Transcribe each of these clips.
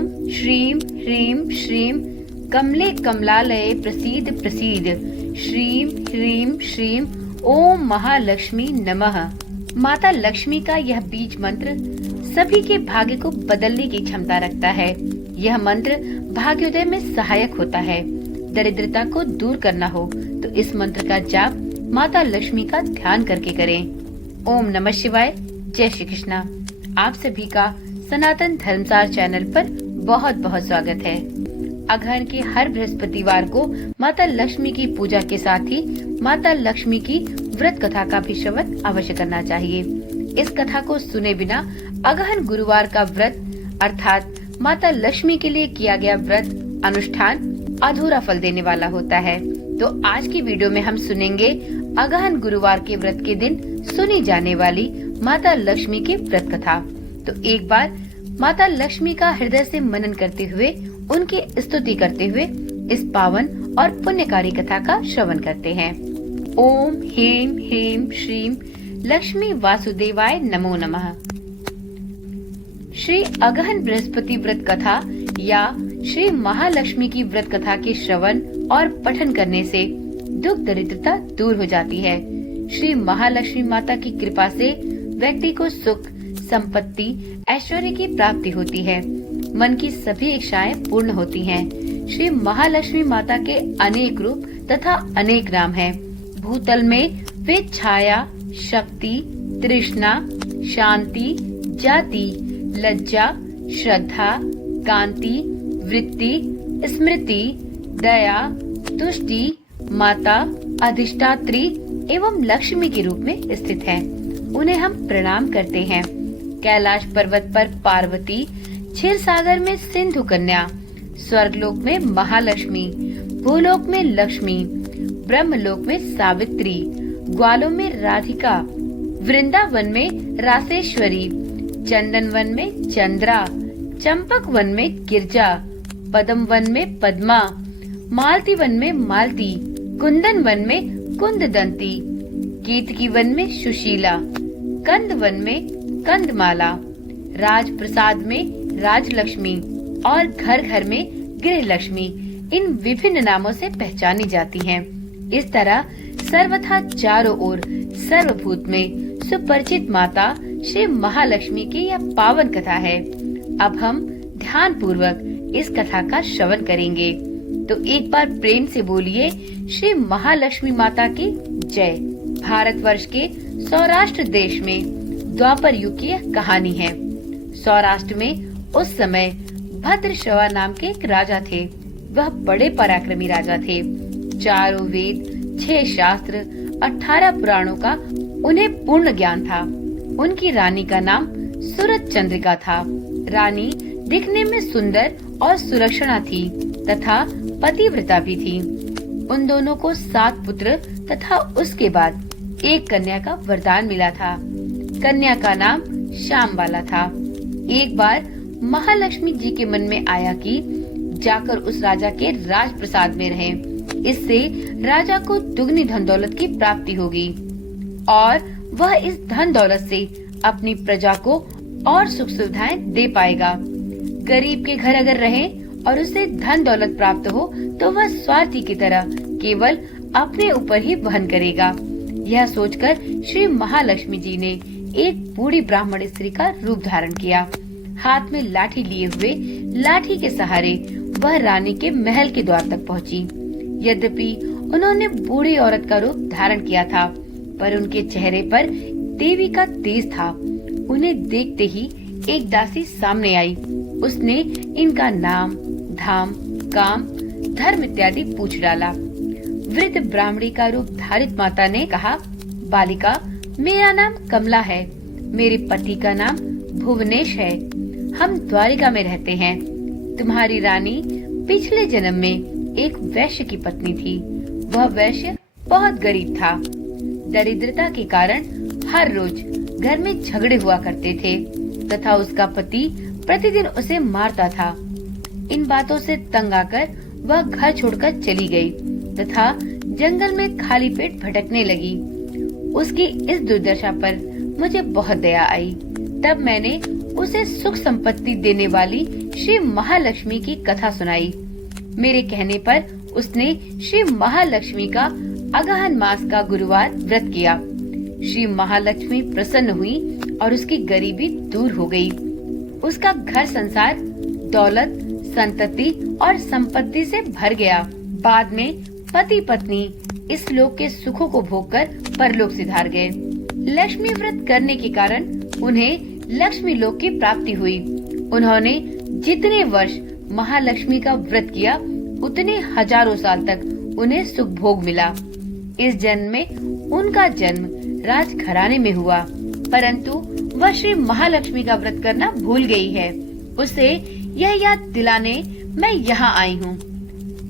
ओम श्रीं ह्रीं श्रीं कमले कमलालये प्रसीद प्रसीद। श्रीं ह्रीं श्रीं ओम महालक्ष्मी नमः। माता लक्ष्मी का यह बीज मंत्र सभी के भाग्य को बदलने की क्षमता रखता है। यह मंत्र भाग्योदय में सहायक होता है। दरिद्रता को दूर करना हो तो इस मंत्र का जाप माता लक्ष्मी का ध्यान करके करें। ओम नमः शिवाय। जय श्री कृष्णा। आप सभी का सनातन धर्मसार चैनल पर बहुत बहुत स्वागत है। अगहन के हर बृहस्पतिवार को माता लक्ष्मी की पूजा के साथ ही माता लक्ष्मी की व्रत कथा का भी श्रवण अवश्य करना चाहिए। इस कथा को सुने बिना अगहन गुरुवार का व्रत अर्थात माता लक्ष्मी के लिए किया गया व्रत अनुष्ठान अधूरा फल देने वाला होता है। तो आज की वीडियो में हम सुनेंगे अगहन गुरुवार के व्रत के दिन सुनी जाने वाली माता लक्ष्मी की व्रत कथा। तो एक बार माता लक्ष्मी का हृदय से मनन करते हुए उनकी स्तुति करते हुए इस पावन और पुण्यकारी कथा का श्रवण करते हैं। ओम ह्रीं ह्रीं श्रीं लक्ष्मी वासुदेवाय नमो नमः। श्री अगहन बृहस्पति व्रत कथा या श्री महालक्ष्मी की व्रत कथा के श्रवण और पठन करने से दुख दरिद्रता दूर हो जाती है। श्री महालक्ष्मी माता की कृपा से व्यक्ति को सुख संपत्ति ऐश्वर्य की प्राप्ति होती है। मन की सभी इच्छाएं पूर्ण होती हैं। श्री महालक्ष्मी माता के अनेक रूप तथा अनेक नाम हैं। भूतल में वे छाया, शक्ति, तृष्णा, शांति, जाति, लज्जा, श्रद्धा, कांति, वृत्ति, स्मृति, दया, तुष्टि, माता, अधिष्ठात्री एवं लक्ष्मी के रूप में स्थित हैं। उन्हें हम प्रणाम करते हैं। कैलाश पर्वत पर पार्वती, क्षीर सागर में सिंधु कन्या, स्वर्गलोक में महालक्ष्मी, भूलोक में लक्ष्मी, ब्रह्मलोक में सावित्री, ग्वालों में राधिका, वृंदावन में रासेश्वरी, चंदन वन में चंद्रा, चंपक वन में गिरजा, पद्म वन में पद्मा, मालती वन में मालती, कुंदन वन में कुंददंती, केतकी वन में सुशीला, कंद वन में कंदमाला, राज प्रसाद में राजलक्ष्मी और घर घर में गृह लक्ष्मी इन विभिन्न नामों से पहचानी जाती हैं। इस तरह सर्वथा चारों ओर सर्वभूत में सुपरिचित माता श्री महालक्ष्मी की यह पावन कथा है। अब हम ध्यान पूर्वक इस कथा का श्रवण करेंगे। तो एक बार प्रेम से बोलिए श्री महालक्ष्मी माता की जय। भारतवर्ष के सौराष्ट्र देश में द्वापर युग की यह कहानी है। सौराष्ट्र में उस समय भद्रश्रवा नाम के एक राजा थे। वह बड़े पराक्रमी राजा थे। चारों वेद, 6 शास्त्र, 18 पुराणों का उन्हें पूर्ण ज्ञान था। उनकी रानी का नाम सूरत चंद्रिका था। रानी दिखने में सुंदर और सुलक्षणा थी तथा पतिव्रता भी थी। उन दोनों को 7 पुत्र तथा उसके बाद एक कन्या का वरदान मिला था। कन्या का नाम श्यामबाला था। एक बार महालक्ष्मी जी के मन में आया कि जाकर उस राजा के राजप्रसाद में रहें। इससे राजा को दुगनी धन दौलत की प्राप्ति होगी और वह इस धन दौलत से अपनी प्रजा को और सुख सुविधाएं दे पाएगा। गरीब के घर अगर रहे और उसे धन दौलत प्राप्त हो तो वह स्वार्थी की तरह केवल अपने ऊपर ही वहन करेगा। यह सोचकर श्री महालक्ष्मी जी ने एक बूढ़ी ब्राह्मण स्त्री का रूप धारण किया। हाथ में लाठी लिए हुए लाठी के सहारे वह रानी के महल के द्वार तक पहुंची। यद्यपि उन्होंने बूढ़ी औरत का रूप धारण किया था, पर उनके चेहरे पर देवी का तेज था। उन्हें देखते ही एक दासी सामने आई। उसने इनका नाम, धाम, काम, धर्म इत्यादि पूछ डाला। वृद्ध ब्राह्मणी का रूप धारित माता ने कहा, बालिका, मेरा नाम कमला है। मेरे पति का नाम भुवनेश है। हम द्वारिका में रहते हैं। तुम्हारी रानी पिछले जन्म में एक वैश्य की पत्नी थी। वह वैश्य बहुत गरीब था। दरिद्रता के कारण हर रोज घर में झगड़े हुआ करते थे तथा उसका पति प्रतिदिन उसे मारता था। इन बातों से तंग आकर वह घर छोड़कर चली गई तथा जंगल में खाली पेट भटकने लगी। उसकी इस दुर्दशा पर मुझे बहुत दया आई। तब मैंने उसे सुख संपत्ति देने वाली श्री महालक्ष्मी की कथा सुनाई। मेरे कहने पर उसने श्री महालक्ष्मी का अगहन मास का गुरुवार व्रत किया। श्री महालक्ष्मी प्रसन्न हुई और उसकी गरीबी दूर हो गई। उसका घर संसार दौलत, संतति और संपत्ति से भर गया। बाद में पति पत्नी इस लोक के सुखों को भोगकर परलोक सिधार गए। लक्ष्मी व्रत करने के कारण उन्हें लक्ष्मी लोक की प्राप्ति हुई। उन्होंने जितने वर्ष महालक्ष्मी का व्रत किया उतने हजारों साल तक उन्हें सुख भोग मिला। इस जन्म में उनका जन्म राजघराने में हुआ, परंतु वह श्री महालक्ष्मी का व्रत करना भूल गई है। उसे यह याद दिलाने मैं यहाँ आई हूँ।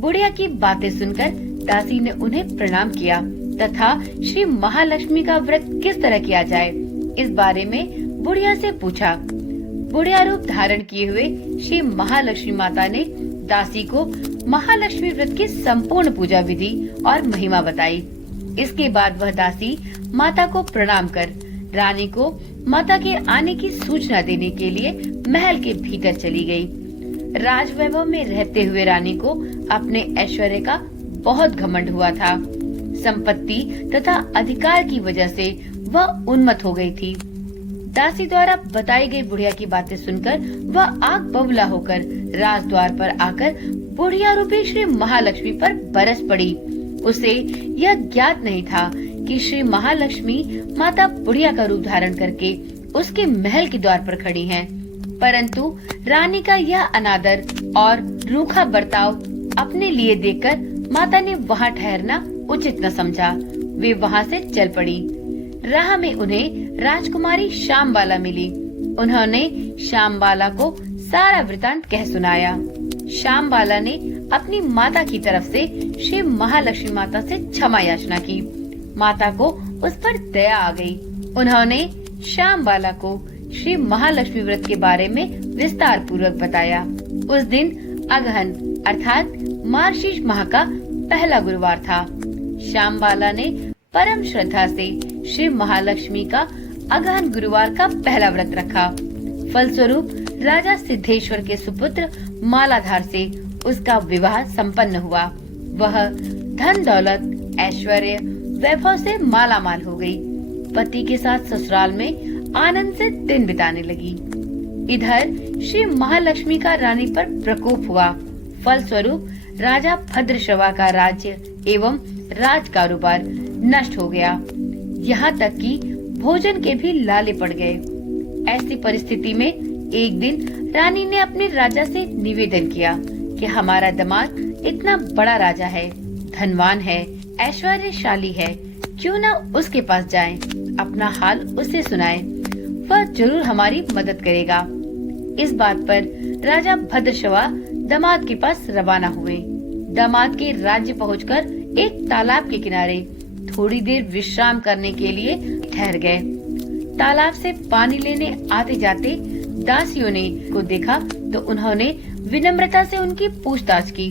बुढ़िया की बातें सुनकर दासी ने उन्हें प्रणाम किया तथा श्री महालक्ष्मी का व्रत किस तरह किया जाए इस बारे में बुढ़िया से पूछा। बुढ़िया रूप धारण किए हुए श्री महालक्ष्मी माता ने दासी को महालक्ष्मी व्रत की संपूर्ण पूजा विधि और महिमा बताई। इसके बाद वह दासी माता को प्रणाम कर रानी को माता के आने की सूचना देने के लिए महल के भीतर चली गई। राजवैभव में रहते हुए रानी को अपने ऐश्वर्य का बहुत घमंड हुआ था। संपत्ति तथा अधिकार की वजह से वह उन्मत्त हो गई थी। दासी द्वारा बताई गई बुढ़िया की बातें सुनकर वह आग बबूला होकर राजद्वार पर आकर बुढ़िया रूपी श्री महालक्ष्मी पर बरस पड़ी। उसे यह ज्ञात नहीं था कि श्री महालक्ष्मी माता बुढ़िया का रूप धारण करके उसके महल के द्वार पर खड़ी हैं। परंतु रानी का यह अनादर और रूखा बर्ताव अपने लिए देखकर माता ने वहाँ ठहरना उचित न समझा। वे वहाँ से चल पड़ी। राह में उन्हें राजकुमारी श्यामबाला मिली। उन्होंने श्यामबाला को सारा वृतांत कह सुनाया। श्यामबाला ने अपनी माता की तरफ से श्री महालक्ष्मी माता से क्षमा याचना की। माता को उस पर दया आ गई। उन्होंने श्यामबाला को श्री महालक्ष्मी व्रत के बारे में विस्तार पूर्वक बताया। उस दिन अगहन अर्थात मार्गशीर्ष माह का पहला गुरुवार था। श्यामबाला ने परम श्रद्धा से श्री महालक्ष्मी का अगहन गुरुवार का पहला व्रत रखा। फलस्वरूप राजा सिद्धेश्वर के सुपुत्र मालाधार से उसका विवाह संपन्न हुआ। वह धन दौलत ऐश्वर्य वैभव से मालामाल हो गई। पति के साथ ससुराल में आनंद से दिन बिताने लगी। इधर श्री महालक्ष्मी का रानी पर प्रकोप हुआ। फलस्वरूप राजा भद्रश्रवा का राज्य एवं राज कारोबार नष्ट हो गया। यहाँ तक कि भोजन के भी लाले पड़ गए। ऐसी परिस्थिति में एक दिन रानी ने अपने राजा से निवेदन किया कि हमारा दामाद इतना बड़ा राजा है, धनवान है, ऐश्वर्यशाली है, क्यों न उसके पास जाएं, अपना हाल उसे सुनाएं, वह जरूर हमारी मदद करेगा। इस बात पर राजा भद्रश्रवा दामाद के पास रवाना हुए। दामाद के राज्य पहुंचकर एक तालाब के किनारे थोड़ी देर विश्राम करने के लिए ठहर गए। तालाब से पानी लेने आते जाते दासियों ने को देखा तो उन्होंने विनम्रता से उनकी पूछताछ की।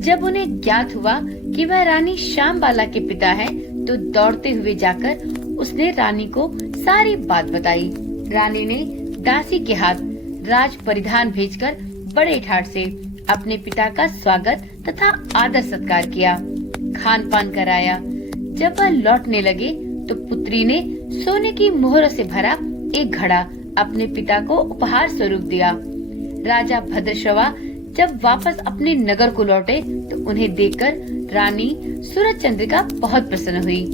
जब उन्हें ज्ञात हुआ कि वह रानी श्यामबाला के पिता है तो दौड़ते हुए जाकर उसने रानी को सारी बात बताई। रानी ने दासी के हाथ राज परिधान भेजकर बड़े ठाट से अपने पिता का स्वागत तथा आदर सत्कार किया, खान पान कराया। जब वह लौटने लगे तो पुत्री ने सोने की मोहरों से भरा एक घड़ा अपने पिता को उपहार स्वरूप दिया। राजा भद्रश्रवा जब वापस अपने नगर को लौटे तो उन्हें देखकर रानी सूरज चंद्रिका बहुत प्रसन्न हुई।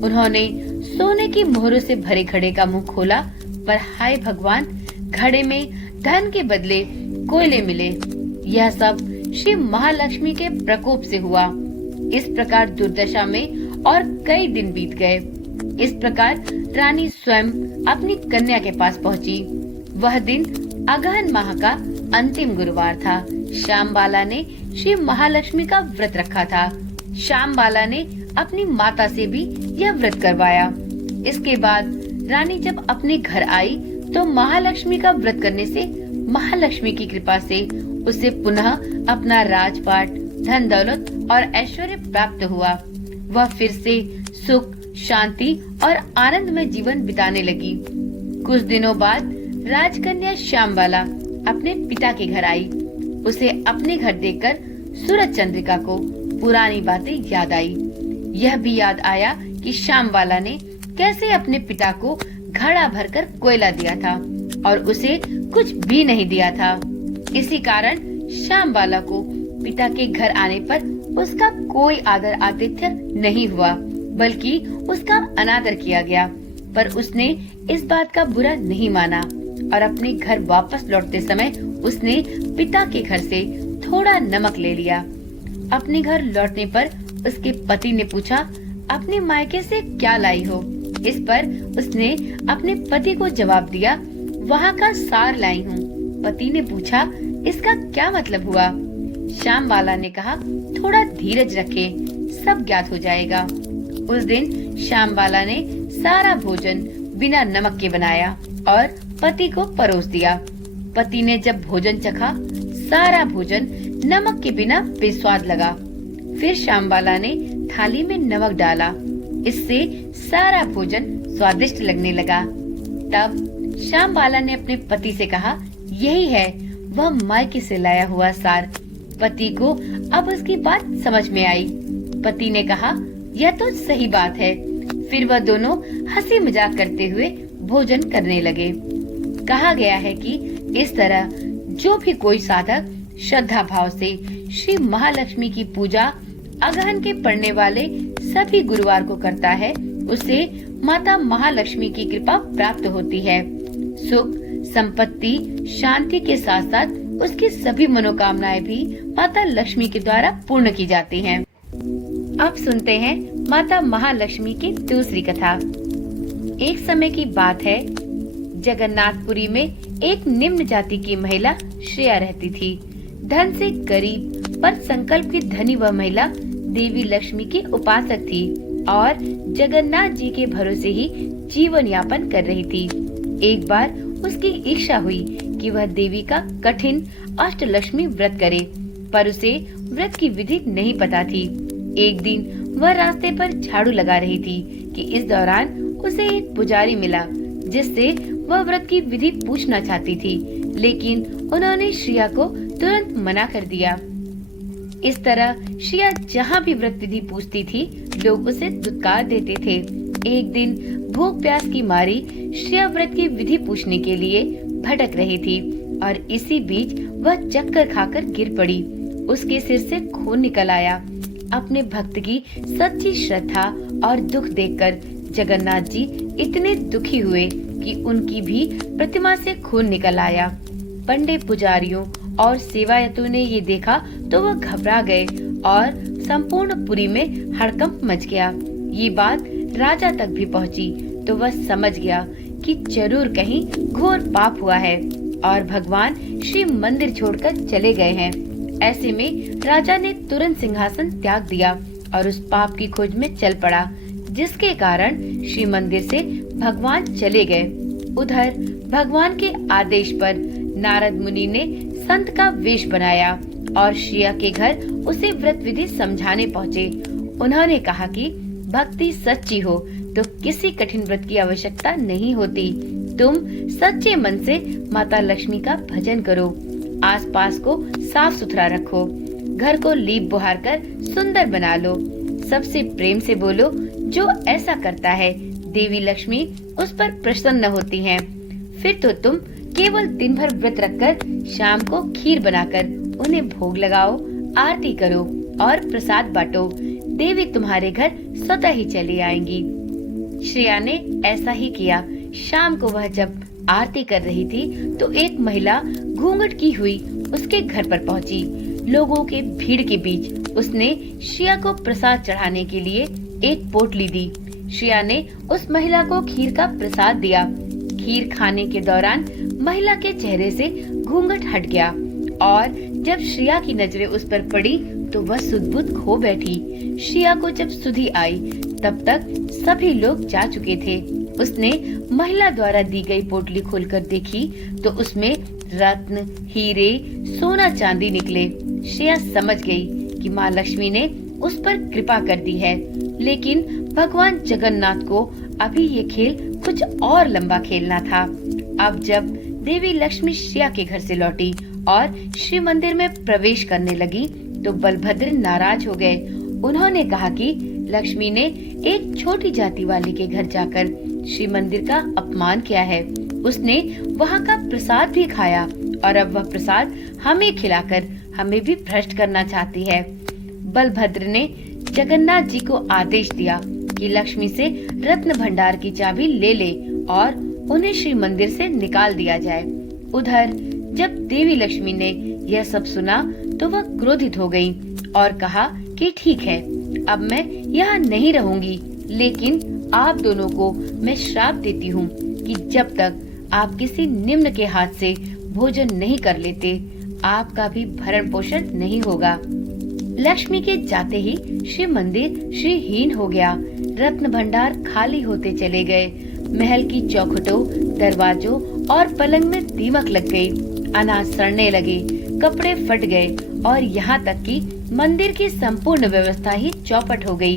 उन्होंने सोने की मोहरों से भरे घड़े का मुंह खोला, पर हाय भगवान, घड़े में धन के बदले कोयले मिले। यह सब श्री महालक्ष्मी के प्रकोप से हुआ। इस प्रकार दुर्दशा में और कई दिन बीत गए। इस प्रकार रानी स्वयं अपनी कन्या के पास पहुंची। वह दिन अगहन माह का अंतिम गुरुवार था। श्यामबाला ने श्री महालक्ष्मी का व्रत रखा था। श्यामबाला ने अपनी माता से भी यह व्रत करवाया। इसके बाद रानी जब अपने घर आई तो महालक्ष्मी का व्रत करने से महालक्ष्मी की कृपा से उसे पुनः अपना राजपाट, धन दौलत और ऐश्वर्य प्राप्त हुआ। वह फिर से सुख, शांति और आनंद में जीवन बिताने लगी। कुछ दिनों बाद राजकन्या श्यामबाला अपने पिता के घर आई। उसे अपने घर देखकर सूरज चंद्रिका को पुरानी बातें याद आई। यह भी याद आया कि श्यामबाला ने कैसे अपने पिता को घड़ा भरकर कोयला दिया था और उसे कुछ भी नहीं दिया था। इसी कारण श्यामबाला को पिता के घर आने पर उसका कोई आदर आतिथ्य नहीं हुआ, बल्कि उसका अनादर किया गया। पर उसने इस बात का बुरा नहीं माना और अपने घर वापस लौटते समय उसने पिता के घर से थोड़ा नमक ले लिया। अपने घर लौटने पर उसके पति ने पूछा, अपने मायके से क्या लाई हो? इस पर उसने अपने पति को जवाब दिया, वहाँ का सार लाई हूँ। पति ने पूछा, इसका क्या मतलब हुआ? श्यामबाला ने कहा, थोड़ा धीरज रखे, सब ज्ञात हो जाएगा। उस दिन श्यामबाला ने सारा भोजन बिना नमक के बनाया और पति को परोस दिया। पति ने जब भोजन चखा, सारा भोजन नमक के बिना बेस्वाद लगा। फिर श्यामबाला ने थाली में नमक डाला, इससे सारा भोजन स्वादिष्ट लगने लगा। तब श्यामबाला ने अपने पति से कहा, यही है वह मायके से लाया हुआ सार। पति को अब उसकी बात समझ में आई। पति ने कहा, यह तो सही बात है। फिर वह दोनों हंसी मजाक करते हुए भोजन करने लगे। कहा गया है कि इस तरह जो भी कोई साधक श्रद्धा भाव से श्री महालक्ष्मी की पूजा अगहन के पढ़ने वाले सभी गुरुवार को करता है, उसे माता महालक्ष्मी की कृपा प्राप्त होती है। सुख, संपत्ति, शांति के साथ साथ उसकी सभी मनोकामनाएं भी माता लक्ष्मी के द्वारा पूर्ण की जाती हैं। अब सुनते हैं माता महालक्ष्मी की दूसरी कथा। एक समय की बात है, जगन्नाथपुरी में एक निम्न जाति की महिला श्रेया रहती थी। धन से गरीब पर संकल्प की धनी वह महिला देवी लक्ष्मी की उपासक थी और जगन्नाथ जी के भरोसे ही जीवन यापन कर रही थी। एक बार उसकी इच्छा हुई कि वह देवी का कठिन अष्टलक्ष्मी व्रत करे, पर उसे व्रत की विधि नहीं पता थी। एक दिन वह रास्ते पर झाड़ू लगा रही थी कि इस दौरान उसे एक पुजारी मिला, जिससे वह व्रत की विधि पूछना चाहती थी, लेकिन उन्होंने श्रेया को तुरंत मना कर दिया। इस तरह श्रेया जहाँ भी व्रत विधि पूछती थी, लोग उसे दुत्कार देते थे। एक दिन भूख प्यास की मारी श्रेया व्रत की विधि पूछने के लिए भटक रही थी और इसी बीच वह चक्कर खाकर गिर पड़ी। उसके सिर से खून निकल आया। अपने भक्त की सच्ची श्रद्धा और दुख देखकर जगन्नाथ जी इतने दुखी हुए कि उनकी भी प्रतिमा से खून निकल आया। पंडित, पुजारियों और सेवायतों ने ये देखा तो वह घबरा गए और संपूर्ण पुरी में हड़कंप मच गया। ये बात राजा तक भी पहुंची तो वह समझ गया कि जरूर कहीं घोर पाप हुआ है और भगवान श्री मंदिर छोड़कर चले गए हैं। ऐसे में राजा ने तुरंत सिंहासन त्याग दिया और उस पाप की खोज में चल पड़ा, जिसके कारण श्री मंदिर से भगवान चले गए। उधर भगवान के आदेश पर नारद मुनि ने संत का वेश बनाया और श्रेया के घर उसे व्रत विधि समझाने पहुँचे। उन्होंने कहा कि भक्ति सच्ची हो तो किसी कठिन व्रत की आवश्यकता नहीं होती। तुम सच्चे मन से माता लक्ष्मी का भजन करो, आसपास को साफ सुथरा रखो, घर को लीप बुहार कर सुंदर बना लो, सबसे प्रेम से बोलो। जो ऐसा करता है देवी लक्ष्मी उस पर प्रसन्न होती हैं। फिर तो तुम केवल दिन भर व्रत रखकर शाम को खीर बनाकर उन्हें भोग लगाओ, आरती करो और प्रसाद बांटो। देवी तुम्हारे घर स्वतः ही चली आएंगी। श्रेया ने ऐसा ही किया। शाम को वह जब आरती कर रही थी तो एक महिला घूंघट की हुई उसके घर पर पहुंची। लोगों के भीड़ के बीच उसने श्रेया को प्रसाद चढ़ाने के लिए एक पोटली दी। श्रेया ने उस महिला को खीर का प्रसाद दिया। खीर खाने के दौरान महिला के चेहरे से घूंघट हट गया और जब श्रेया की नजरें उस पर पड़ी तो वह सुध-बुध खो बैठी। श्रेया को जब सुधि आई तब तक सभी लोग जा चुके थे। उसने महिला द्वारा दी गई पोटली खोलकर देखी तो उसमें रत्न, हीरे, सोना चांदी निकले। श्रेया समझ गई कि माँ लक्ष्मी ने उस पर कृपा कर दी है, लेकिन भगवान जगन्नाथ को अभी ये खेल कुछ और लंबा खेलना था। अब जब देवी लक्ष्मी श्रेया के घर से लौटी और श्री मंदिर में प्रवेश करने लगी तो बलभद्र नाराज हो गए। उन्होंने कहा कि लक्ष्मी ने एक छोटी जाति वाले के घर जाकर श्री मंदिर का अपमान किया है। उसने वहाँ का प्रसाद भी खाया और अब वह प्रसाद हमें खिलाकर हमें भी भ्रष्ट करना चाहती है। बलभद्र ने जगन्नाथ जी को आदेश दिया कि लक्ष्मी से रत्न भंडार की चाबी ले ले और उन्हें श्री मंदिर से निकाल दिया जाए। उधर जब देवी लक्ष्मी ने यह सब सुना तो वह क्रोधित हो गई और कहा कि ठीक है, अब मैं यहाँ नहीं रहूंगी, लेकिन आप दोनों को मैं श्राप देती हूँ कि जब तक आप किसी निम्न के हाथ से भोजन नहीं कर लेते, आपका भी भरण पोषण नहीं होगा। लक्ष्मी के जाते ही श्री मंदिर श्रीहीन हो गया। रत्न भंडार खाली होते चले गए। महल की चौखटों, दरवाजों और पलंग में दीमक लग गई। अनाज सड़ने लगे, कपड़े फट गए और यहाँ तक कि मंदिर की संपूर्ण व्यवस्था ही चौपट हो गई।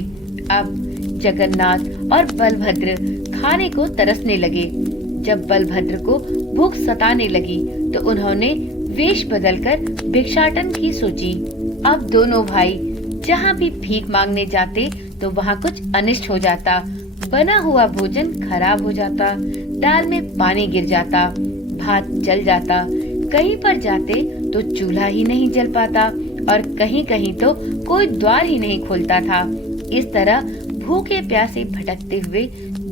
अब जगन्नाथ और बलभद्र खाने को तरसने लगे। जब बलभद्र को भूख सताने लगी तो उन्होंने वेश बदलकर भिक्षाटन की सोची। अब दोनों भाई जहाँ भी भीख मांगने जाते तो वहाँ कुछ अनिष्ट हो जाता। बना हुआ भोजन खराब हो जाता, दाल में पानी गिर जाता, भात जल जाता। कहीं पर जाते तो चूल्हा ही नहीं जल पाता और कहीं कहीं तो कोई द्वार ही नहीं खोलता था। इस तरह भूखे प्यासे भटकते हुए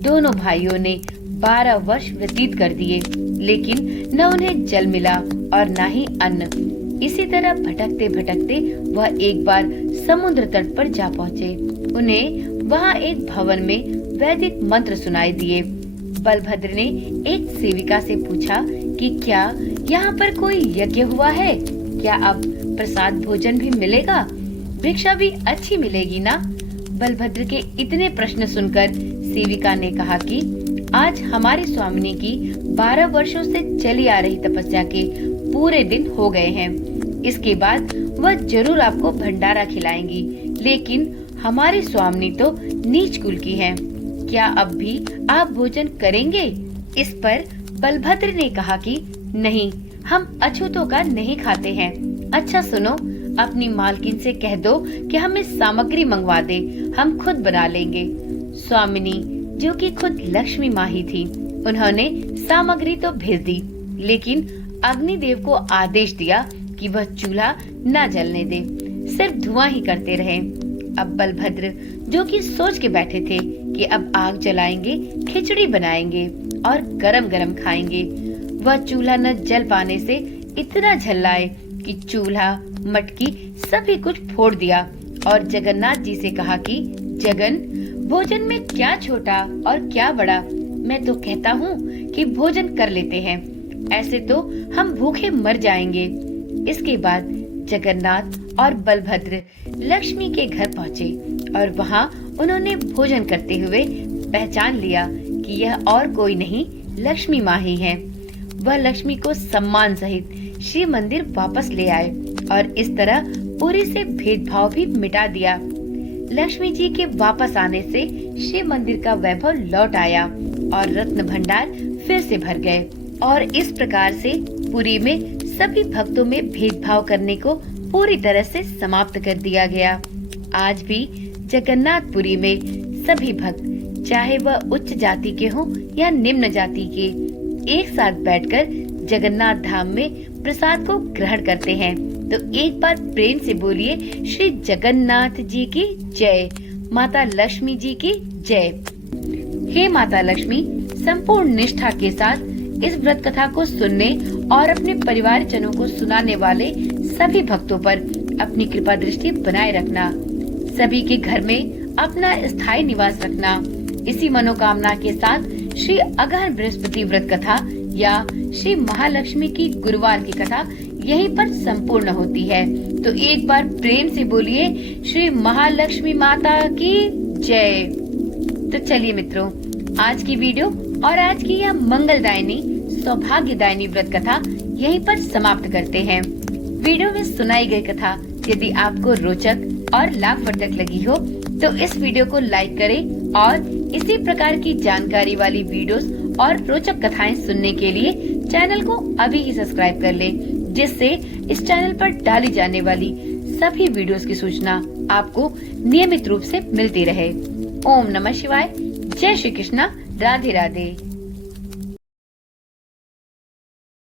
दोनों भाइयों ने 12 वर्ष व्यतीत कर दिए, लेकिन न उन्हें जल मिला और न ही अन्न। इसी तरह भटकते भटकते वह एक बार समुद्र तट पर जा पहुँचे। उन्हें वहाँ एक भवन में वैदिक मंत्र सुनाई दिए। बलभद्र ने एक सेविका से पूछा कि क्या यहाँ पर कोई यज्ञ हुआ है? क्या अब प्रसाद भोजन भी मिलेगा? भिक्षा भी अच्छी मिलेगी ना? बलभद्र के इतने प्रश्न सुनकर सेविका ने कहा कि आज हमारी स्वामिनी की 12 वर्षों से चली आ रही तपस्या के पूरे दिन हो गए हैं। इसके बाद वह जरूर आपको भंडारा खिलाएंगी, लेकिन हमारी स्वामिनी तो नीच कुल की है। क्या अब भी आप भोजन करेंगे? इस पर बलभद्र ने कहा कि नहीं, हम अछूतों का नहीं खाते हैं। अच्छा सुनो, अपनी मालकिन से कह दो कि हमें सामग्री मंगवा दे, हम खुद बना लेंगे। स्वामिनी, जो कि खुद लक्ष्मी माँ ही थी, उन्होंने सामग्री तो भेज दी, लेकिन अग्निदेव को आदेश दिया कि वह चूल्हा न जलने दे, सिर्फ धुआं ही करते रहे। अब बलभद्र, जो कि सोच के बैठे थे कि अब आग जलाएंगे, खिचड़ी बनाएंगे और गरम गरम खाएंगे, वह चूल्हा न जल पाने से इतना झल्लाए कि चूल्हा, मटकी सभी कुछ फोड़ दिया और जगन्नाथ जी से कहा कि जगन, भोजन में क्या छोटा और क्या बड़ा, मैं तो कहता हूँ कि भोजन कर लेते हैं, ऐसे तो हम भूखे मर जाएंगे। इसके बाद जगन्नाथ और बलभद्र लक्ष्मी के घर पहुँचे और वहाँ उन्होंने भोजन करते हुए पहचान लिया कि यह और कोई नहीं, लक्ष्मी माँ ही है। वह लक्ष्मी को सम्मान सहित श्री मंदिर वापस ले आए और इस तरह पुरी से भेदभाव भी मिटा दिया। लक्ष्मी जी के वापस आने से श्री मंदिर का वैभव लौट आया और रत्न भंडार फिर से भर गए और इस प्रकार से पुरी में सभी भक्तों में भेदभाव करने को पूरी तरह से समाप्त कर दिया गया। आज भी जगन्नाथपुरी में सभी भक्त, चाहे वह उच्च जाति के हों या निम्न जाति के, एक साथ बैठकर जगन्नाथ धाम में प्रसाद को ग्रहण करते हैं। तो एक बार प्रेम से बोलिए, श्री जगन्नाथ जी की जय, माता लक्ष्मी जी की जय। हे माता लक्ष्मी, संपूर्ण निष्ठा के साथ इस व्रत कथा को सुनने और अपने परिवारजनों को सुनाने वाले सभी भक्तों पर अपनी कृपा दृष्टि बनाए रखना। सभी के घर में अपना स्थायी निवास रखना। इसी मनोकामना के साथ श्री अगहन बृहस्पति व्रत कथा या श्री महालक्ष्मी की गुरुवार की कथा यहीं पर संपूर्ण होती है। तो एक बार प्रेम से बोलिए, श्री महालक्ष्मी माता की जय। तो चलिए मित्रों, आज की वीडियो और आज की यह मंगलदायिनी सौभाग्यदायिनी व्रत कथा यहीं पर समाप्त करते हैं। वीडियो में सुनाई गई कथा यदि आपको रोचक और लाभवर्धक लगी हो तो इस वीडियो को लाइक करें और इसी प्रकार की जानकारी वाली वीडियोस और रोचक कथाएं सुनने के लिए चैनल को अभी ही सब्सक्राइब कर ले, जिससे इस चैनल पर डाली जाने वाली सभी वीडियोस की सूचना आपको नियमित रूप से मिलती रहे। ओम नमः शिवाय। जय श्री कृष्णा। राधे राधे।